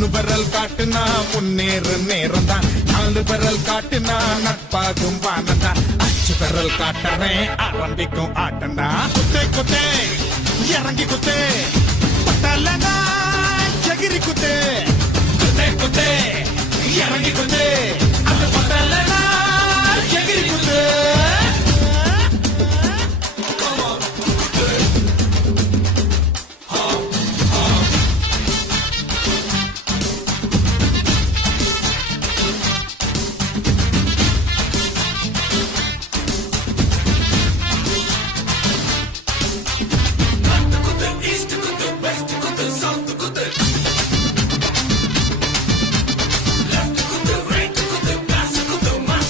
மூணு விரல் காட்டுனா முன்னேறு நேரம் தான், நாலு விரல் காட்டுனா நட்பாகும் வானந்தா, அச்சு விரல் காட்டுறேன் ஆரம்பிக்கும் ஆட்டண்டா. குத்தே குத்தே இறங்கி குத்தே, பட்டலனா எகிரி குத்தே, குத்தே குத்தே இறங்கி குத்தே, அது பட்டலனா